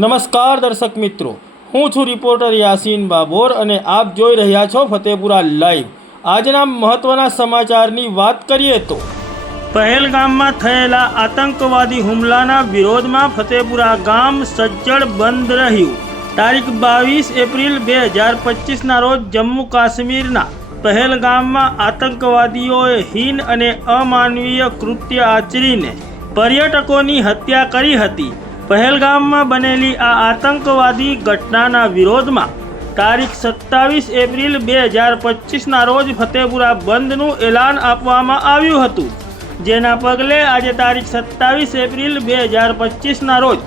નમસ્કાર દર્શક મિત્રો, હું છું રિપોર્ટર યાસીન બાબોર અને આપ જોઈ રહ્યા છો ફતેપુરા લાઈવ। આજના મહત્વના સમાચારની વાત કરીએ તો પહેલગામમાં થયેલા આતંકવાદી હુમલાના વિરોધમાં ફતેપુરા ગામ સજ્જડ બંધ રહ્યું। તારીખ 22 એપ્રિલ 2025ના રોજ જમ્મુ કાશ્મીરના પહેલગામમાં આતંકવાદીઓએ હીન અને અમાનવીય કૃત્ય આચરીને પર્યટકોની હત્યા કરી હતી। પહેલગામમાં બનેલી આ આતંકવાદી ઘટનાના વિરોધમાં તારીખ 27 એપ્રિલ 2025ના રોજ ફતેપુરા બંધનું એલાન આપવામાં આવ્યું હતું, જેના પગલે આજે તારીખ 27 એપ્રિલ 2025ના રોજ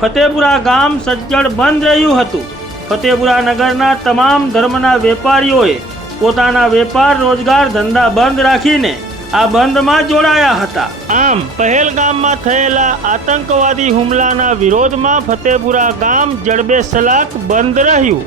ફતેપુરા ગામ સજ્જડ બંધ રહ્યું હતું। ફતેપુરા નગરના તમામ ધર્મના વેપારીઓએ પોતાના વેપાર રોજગાર ધંધા બંધ રાખીને આ બંધમાં જોડાયા હતા। આમ પહેલગામમાં થયેલા આતંકવાદી હુમલાના વિરોધમાં ફતેપુરા ગામ જડબે સલાક બંધ રહ્યું।